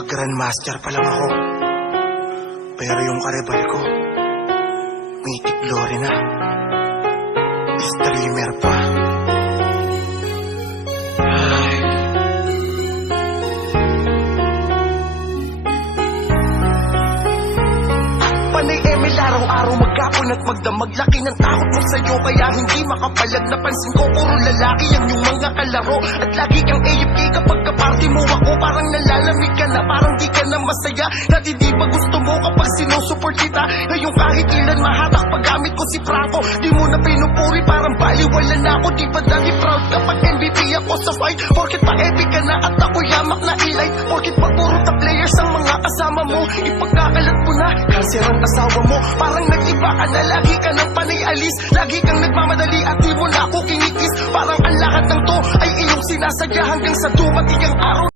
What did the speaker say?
Grandmaster pa lang ako. Pero yung karibal ko, Mythic Glory na. Streamer pa. Ay. Panay Emil, araw-araw maghapon at magdamag. Laki ng takot mo sa'yo, kaya hindi makapalag. Napansin ko, puro lalaki ang yung mga kalaro. At lagi kang AFK kapag kaparty mo ako. Parang nalalamig ka na, parang di ka na masaya. Dati di ba gusto mo kapag sinusupport kita? Ngayon kahit ilan mahatak paggamit ko si Franco. Di mo na pinupuri, parang baliwala na ako. Di ba dati proud kapag MVP ako sa fight? Porkit pa epic ka na at ako yamak na elite. Porkit pa puro top players ang mga kasama mo. Ipagkakalat mo na, cancer ang asawa mo. Parang nag-iba ka na, lagi ka ng panay alis. Lagi kang nagmamadali at di mo na ako kinikis. Parang ang lahat ng to ay iyong sinasadya hanggang sa dumating ang araw.